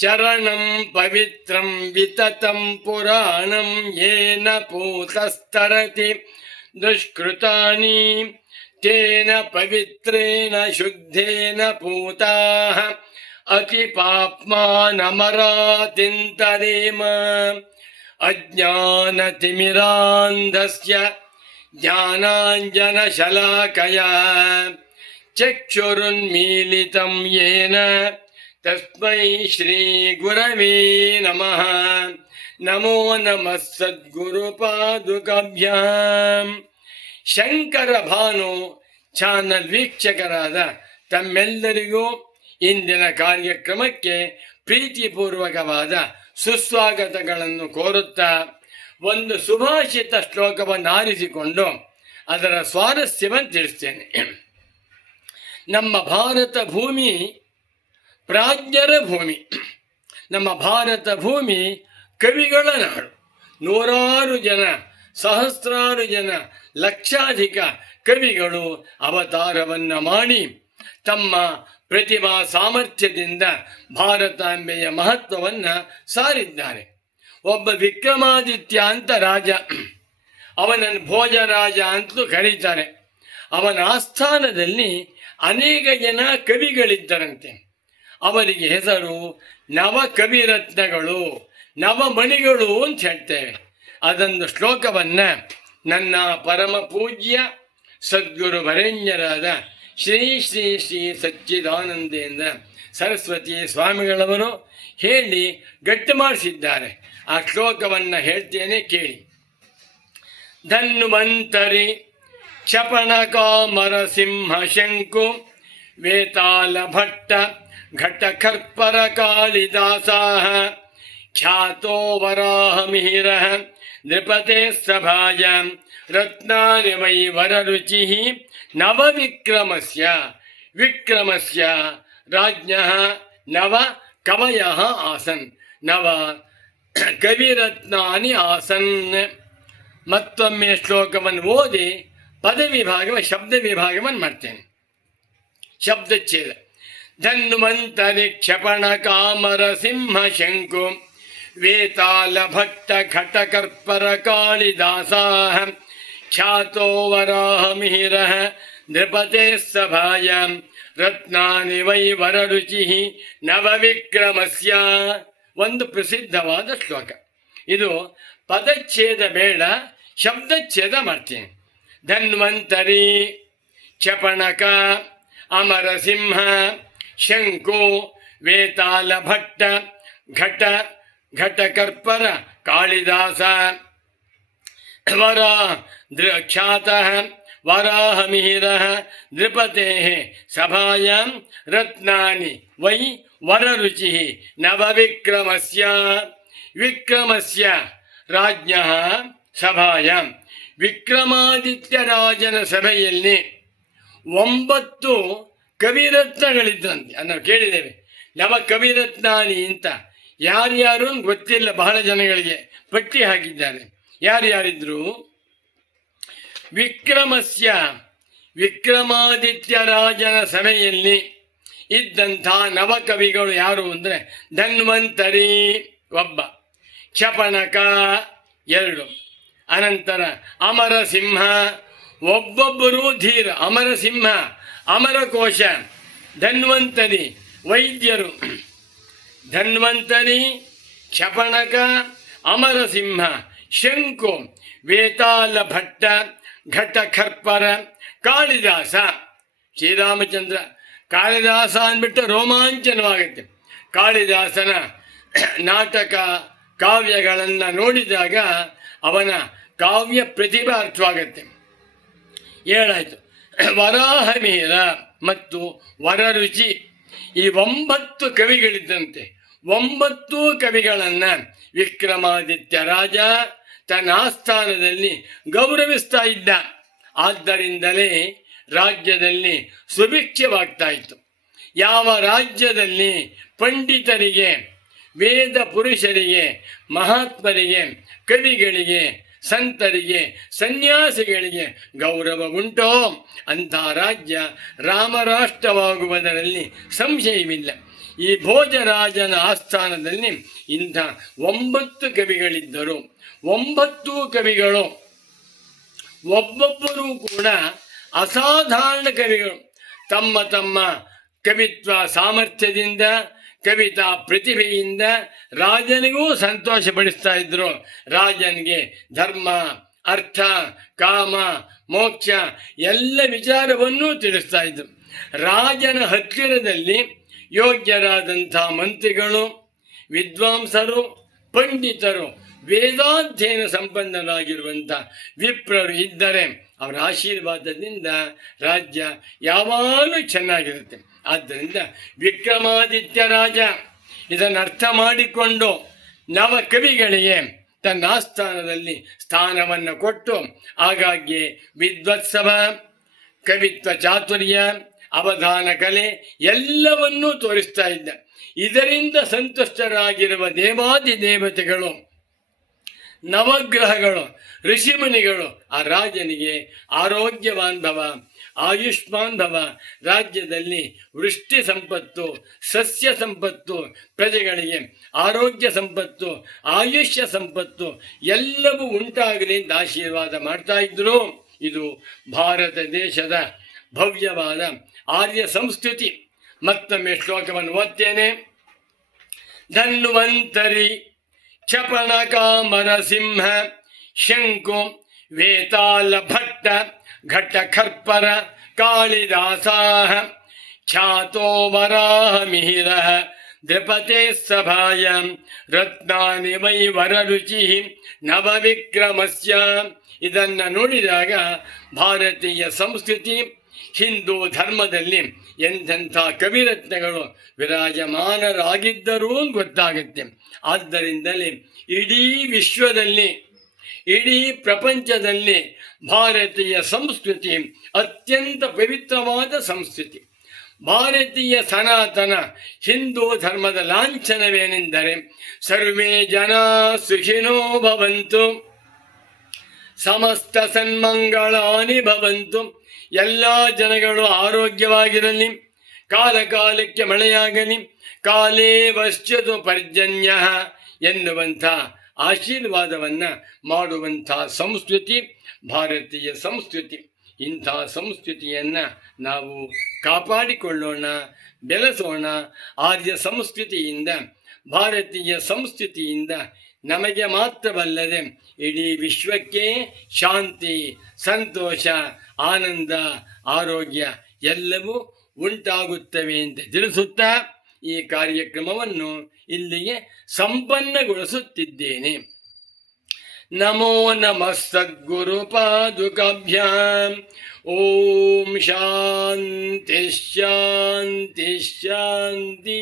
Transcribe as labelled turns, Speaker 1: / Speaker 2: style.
Speaker 1: चरणं पवित्रं विततं पुराणं येन पूतस्तरति दुष्कृतानि तेन पवित्रेण शुद्धेन पूताः अतिपाप्मानमरातिन्तरेम अज्ञानतिमिरान्धस्य ज्ञानाञ्जनशलाकया चक्षुरुन्मीलितं येन ಯೇನ ಶ್ರೀ ಗುರವೇ ನಮಃ ನಮೋ ನಮಃ ಸದ್ಗುರುಪಾದುಕಾಭ್ಯಾಂ ಶಂಕರ ಭಾನು ಚಾನಲ್ ವೀಕ್ಷಕರಾದ ತಮ್ಮೆಲ್ಲರಿಗೂ ಇಂದಿನ ಕಾರ್ಯಕ್ರಮಕ್ಕೆ ಪ್ರೀತಿಪೂರ್ವಕವಾದ ಸುಸ್ವಾಗತಗಳನ್ನು ಕೋರುತ್ತಾ ಒಂದು ಸುಭಾಷಿತ ಶ್ಲೋಕವನ್ನು ಆರಿಸಿಕೊಂಡು ಅದರ ಸ್ವಾರಸ್ಯವನ್ನು ತಿಳಿಸ್ತೇನೆ. ನಮ್ಮ ಭಾರತ ಭೂಮಿ ಪ್ರಾಜ್ಞರ ಭೂಮಿ. ನಮ್ಮ ಭಾರತ ಭೂಮಿ ಕವಿಗಳ ನಾಡು. ನೂರಾರು ಜನ, ಸಹಸ್ರಾರು ಜನ, ಲಕ್ಷಾಧಿಕ ಕವಿಗಳು ಅವತಾರವನ್ನು ಮಾಡಿ ತಮ್ಮ ಪ್ರತಿಭಾ ಸಾಮರ್ಥ್ಯದಿಂದ ಭಾರತಾಂಬೆಯ ಮಹತ್ವವನ್ನು ಸಾರಿದ್ದಾರೆ. ಒಬ್ಬ ವಿಕ್ರಮಾದಿತ್ಯ ಅಂತ ರಾಜ. ಅವನನ್ನು ಭೋಜರಾಜ ಅಂತಲೂ ಕರೀತಾರೆ. ಅವನ ಆಸ್ಥಾನದಲ್ಲಿ ಅನೇಕ ಜನ ಕವಿಗಳಿದ್ದರಂತೆ. ಅವರಿಗೆ ಹೆಸರು ನವ ಕವಿರತ್ನಗಳು ನವಮಣಿಗಳು ಅಂತ ಹೇಳ್ತೇವೆ. ಅದೊಂದು ಶ್ಲೋಕವನ್ನು ನನ್ನ ಪರಮ ಪೂಜ್ಯ ಸದ್ಗುರು ವರೆಣ್ಯರಾದ ಶ್ರೀ ಶ್ರೀ ಶ್ರೀ ಸಚ್ಚಿದಾನಂದೇಂದ್ರ ಸರಸ್ವತಿ ಸ್ವಾಮಿಗಳವರು ಹೇಳಿ ಗಟ್ಟಿ ಮಾಡಿಸಿದ್ದಾರೆ. ಆ ಶ್ಲೋಕವನ್ನು ಹೇಳ್ತೇನೆ ಕೇಳಿ. ಧನ್ವಂತರಿ ಕ್ಷಪಣ ಕಾಮರ ಸಿಂಹ ಶಂಕು ವೇತಾಲ ಭಟ್ಟ ಘಟಕರ್ಪರ ಕಾಳಿದಾಸಾಹ ಖ್ಯಾತೋ ವರಾಹಮಿಹಿರ ನೃಪತೆ ಸಭಾಯಾಂ ರತ್ನಾನಿ ವೈ ವರರುಚಿ ನವವಿಕ್ರಮಸ್ಯ ವಿಕ್ರಮಸ್ಯ ರಾಜ್ಞಃ ನವ ಕವಯಃ ಆಸನ್ ನವ ಕವಿರತ್ನಾನಿ ಆಸನ್ ಮತ್ತೊಮ್ಮೆ ಶ್ಲೋಕವನ್ನು ಓದಿ ಪದ ವಿಭಾಗ ಶಬ್ದ ವಿಭಾಗವನ್ನು ಮಾಡ್ತೇನೆ ಶಬ್ದಚ್ಛೇದ ಧನ್ವಂತರಿ ಕ್ಷಪಣ ಕಾಮರ ಸಿಂಹ ಶಂಕು, ವೇತಾಲ ಭಕ್ತ ಘಟಕರ್ಪರ ಕಾಳಿದಾಸಾಹ ಖ್ಯಾತೋ ವರಾಹ ಮಿಹಿರ ನೃಪತೆ ಸಭಾಯ, ರತ್ನಾನಿ ವೈ ವರರುಚಿ ನವವಿಕ್ರಮಸ್ಯ. ಒಂದು ಪ್ರಸಿದ್ಧವಾದ ಶ್ಲೋಕ. ಇದು ಪದಚ್ಛೇದ ಬೇಡ ಶಬ್ದಚ್ಛೇದ ಮಾಡ್ತೀನಿ. ಧನ್ವಂತರಿ ಕ್ಷಪಣಕ ಅಮರಸಿಂಹ ಶಂಕು ವೇತಾಲ ಭಟ್ಟ ಘಟ ಘಟಕರ್ಪರ ಕಾಳಿದಾಸ ವರ ದೃ ಖ್ಯಾತಃ ವರಾಹಮಿಹಿರः ನೃಪतेः ಸಭಾಯಾಂ ರತ್ನಾನಿ ವೈ ವರರುಚಿः ನವವಿಕ್ರಮಸ್ಯ ವಿಕ್ರಮಸ್ಯ ರಾಜ್ಞಃ ಸಭಾಯಾಂ ವಿಕ್ರಮಾದಿತ್ಯರಾಜನ ಸಭೆಯಲ್ಲಿ ಒಂಬತ್ತು ಕವಿರತ್ನಗಳಿದ್ದಂತೆ. ನಾವು ಕೇಳಿದ್ದೇವೆ. ನವ ಕವಿರತ್ನಾನಿ ಅಂತ ಯಾರ್ಯಾರು ಗೊತ್ತಿಲ್ಲ. ಬಹಳ ಜನಗಳಿಗೆ ಪಟ್ಟಿ ಹಾಕಿದ್ದಾರೆ. ಯಾರ್ಯಾರಿದ್ರು? ವಿಕ್ರಮಸ್ಯ ವಿಕ್ರಮಾದಿತ್ಯ ರಾಜನ ಸಭೆಯಲ್ಲಿ ಇದ್ದಂಥ ನವಕವಿಗಳು ಯಾರು ಅಂದರೆ ಧನ್ವಂತರಿ ಒಬ್ಬ ಕ್ಷಪಣಕ ಎರಡು, ಅನಂತರ ಅಮರಸಿಂಹ ಒಬ್ಬೊಬ್ಬರು ಧೀರ ಅಮರಸಿಂಹ ಅಮರಕೋಶ ಧನ್ವಂತರಿ ವೈದ್ಯರು. ಧನ್ವಂತನಿ, ಕ್ಷಪಣಕ ಅಮರಸಿಂಹ ಶಂಕು, ವೇತಾಲ ಭಟ್ಟ ಘಟಖರ್ಪರ ಕಾಳಿದಾಸ. ಶ್ರೀರಾಮಚಂದ್ರ, ಕಾಳಿದಾಸ ಅಂದ್ಬಿಟ್ಟು ರೋಮಾಂಚನವಾಗುತ್ತೆ. ಕಾಳಿದಾಸನ ನಾಟಕ ಕಾವ್ಯಗಳನ್ನು ನೋಡಿದಾಗ ಅವನ ಕಾವ್ಯ ಪ್ರತಿಭೆ ಅರ್ಥವಾಗುತ್ತೆ ಏಳಾಯಿತು. ವರಾಹಮೀರ ಮತ್ತು ವರರುಚಿ ಈ ಒಂಬತ್ತು ಕವಿಗಳಿದ್ದಂತೆ. ಒಂಬತ್ತು ಕವಿಗಳನ್ನು ವಿಕ್ರಮಾದಿತ್ಯ ರಾಜ ತನ್ನ ಆಸ್ಥಾನದಲ್ಲಿ ಗೌರವಿಸ್ತಾ ಇದ್ದ. ಆದ್ದರಿಂದಲೇ ರಾಜ್ಯದಲ್ಲಿ ಸುಭಿಕ್ಷವಾಗ್ತಾ ಇತ್ತು. ಯಾವ ರಾಜ್ಯದಲ್ಲಿ ಪಂಡಿತರಿಗೆ, ವೇದ ಪುರುಷರಿಗೆ, ಮಹಾತ್ಮರಿಗೆ, ಕವಿಗಳಿಗೆ ಸಂತರಿಗೆ, ಸನ್ಯಾಸಿಗಳಿಗೆ ಗೌರವ ಉಂಟೋ. ಅಂಥ ರಾಜ್ಯ ರಾಮರಾಷ್ಟ್ರವಾಗುವುದರಲ್ಲಿ ಸಂಶಯವಿಲ್ಲ. ಈ ಭೋಜರಾಜನ ಆಸ್ಥಾನದಲ್ಲಿ ಇಂಥ ಒಂಬತ್ತು ಕವಿಗಳಿದ್ದರು. ಒಂಬತ್ತು ಕವಿಗಳು, ಒಬ್ಬೊಬ್ಬರೂ ಕೂಡ ಅಸಾಧಾರಣ ಕವಿಗಳು. ತಮ್ಮ ತಮ್ಮ ಕವಿತ್ವ ಸಾಮರ್ಥ್ಯದಿಂದ ಕವಿತಾ ಪ್ರತಿಭೆಯಿಂದ ರಾಜನಿಗೂ ಸಂತೋಷಪಡಿಸ್ತಾ ಇದ್ರು. ರಾಜನಿಗೆ ಧರ್ಮ, ಅರ್ಥ, ಕಾಮ, ಮೋಕ್ಷ ಎಲ್ಲ ವಿಚಾರವನ್ನೂ ತಿಳಿಸ್ತಾ ಇದ್ರು. ರಾಜನ ಹತ್ತಿರದಲ್ಲಿ ಯೋಗ್ಯರಾದಂಥ ಮಂತ್ರಿಗಳು, ವಿದ್ವಾಂಸರು, ಪಂಡಿತರು ವೇದಾಧ್ಯಯನ ಸಂಪನ್ನರಾಗಿರುವಂಥ ವಿಪ್ರರು ಇದ್ದರೆ ಅವರ ಆಶೀರ್ವಾದದಿಂದ ರಾಜ್ಯ ಯಾವಾಗಲೂ ಚೆನ್ನಾಗಿರುತ್ತೆ. ಆದ್ದರಿಂದ ವಿಕ್ರಮಾದಿತ್ಯ ರಾಜ ಇದನ್ನು ಅರ್ಥ ಮಾಡಿಕೊಂಡು ನವ ಕವಿಗಳಿಗೆ ತನ್ನ ಆಸ್ಥಾನದಲ್ಲಿ ಸ್ಥಾನವನ್ನು ಕೊಟ್ಟು ಆಗಾಗ್ಗೆ ವಿದ್ವತ್ಸವ, ಕವಿತ್ವ ಚಾತುರ್ಯ, ಅವಧಾನ ಕಲೆ ಎಲ್ಲವನ್ನೂ ತೋರಿಸ್ತಾ ಇದ್ದ. ಇದರಿಂದ ಸಂತುಷ್ಟರಾಗಿರುವ ದೇವಾದಿ ದೇವತೆಗಳು ನವಗ್ರಹಗಳು, ಋಷಿಮುನಿಗಳು, ಆ ರಾಜನಿಗೆ ಆರೋಗ್ಯ ಬಾಂಧವ ಆಯುಷ್ಮಾಂಧವ, ರಾಜ್ಯದಲ್ಲಿ ವೃಷ್ಟಿ ಸಂಪತ್ತು, ಸಸ್ಯ ಸಂಪತ್ತು, ಪ್ರಜೆಗಳಿಗೆ ಆರೋಗ್ಯ ಸಂಪತ್ತು, ಆಯುಷ್ಯ ಸಂಪತ್ತು ಎಲ್ಲವೂ ಉಂಟಾಗಲಿ ಅಂತ ಆಶೀರ್ವಾದ ಮಾಡ್ತಾ ಇದ್ರು. ಇದು ಭಾರತ ದೇಶದ ಭವ್ಯವಾದ ಆರ್ಯ ಸಂಸ್ಕೃತಿ. ಮತ್ತೊಮ್ಮೆ ಶ್ಲೋಕವನ್ನು ಓದ್ತೇನೆ. ಧನ್ವಂತರಿ. ಕ್ಷಪಣ ಕಾಮರ ಸಿಂಹ ಶಂಕು ವೇತಾಲ ಭಟ್ಟ ಘಟ್ಟ ಖರ್ಪರ ಕಾಳಿದಾಸಾಹ ಖ್ಯಾತೋ ವರಾಹ ಮಿಹಿರ ದೃಪತೆ ಸಭಾಯಾಂ ರತ್ನಾನಿ ವೈ ವರರುಚಿ ನವವಿಕ್ರಮಸ್ಯ ಇದನ್ನು ನೋಡಿದಾಗ ಭಾರತೀಯ ಸಂಸ್ಕೃತಿ ಹಿಂದೂ ಧರ್ಮದಲ್ಲಿ ಎಂಥೆಂಥ ಕವಿರತ್ನಗಳು ವಿರಾಜಮಾನರಾಗಿದ್ದರೂ ಗೊತ್ತಾಗುತ್ತೆ. ಆದ್ದರಿಂದಲೇ ಇಡೀ ವಿಶ್ವದಲ್ಲಿ, ಇಡೀ ಪ್ರಪಂಚದಲ್ಲಿ ಭಾರತೀಯ ಸಂಸ್ಕೃತಿ ಅತ್ಯಂತ ಪವಿತ್ರವಾದ ಸಂಸ್ಕೃತಿ. ಭಾರತೀಯ ಸನಾತನ ಹಿಂದೂ ಧರ್ಮದ ಲಾಂಛನವೇನೆಂದರೆ ಸರ್ವೇ ಜನ ಸುಖಿನೋ ಭವಂತು. ಸಮಸ್ತ ಸನ್ಮಂಗಳಾನಿ ಭವಂತು. ಎಲ್ಲ ಜನಗಳು ಆರೋಗ್ಯವಾಗಿರಲಿ. ಕಾಲ ಕಾಲಕ್ಕೆ ಮಳೆಯಾಗಲಿ. ಕಾಲೇ ವಶ್ಯದು ಪರ್ಜನ್ಯ ಎನ್ನುವಂಥ ಆಶೀರ್ವಾದವನ್ನು ಮಾಡುವಂಥ ಸಂಸ್ಕೃತಿ, ಭಾರತೀಯ ಸಂಸ್ಕೃತಿ. ಇಂಥ ಸಂಸ್ಕೃತಿಯನ್ನು ನಾವು ಕಾಪಾಡಿಕೊಳ್ಳೋಣ, ಬೆಳೆಸೋಣ. ಆರ್ಯ ಸಂಸ್ಕೃತಿಯಿಂದ, ಭಾರತೀಯ ಸಂಸ್ಕೃತಿಯಿಂದ ನಮಗೆ ಮಾತ್ರವಲ್ಲದೆ ಇಡೀ ವಿಶ್ವಕ್ಕೆ ಶಾಂತಿ, ಸಂತೋಷ, ಆನಂದ, ಆರೋಗ್ಯ ಎಲ್ಲವೂ ಉಂಟಾಗುತ್ತವೆ ಅಂತ ತಿಳಿಸುತ್ತಾ ಈ ಕಾರ್ಯಕ್ರಮವನ್ನು ಇಲ್ಲಿಗೆ ಸಂಪನ್ನಗೊಳಿಸುತ್ತಿದ್ದೇನೆ. ನಮೋ ನಮಃ ಸದ್ಗುರು ಪಾದುಕಾಭ್ಯಾಂ. ಓಂ ಶಾಂತಿ ಶಾಂತಿ ಶಾಂತಿ.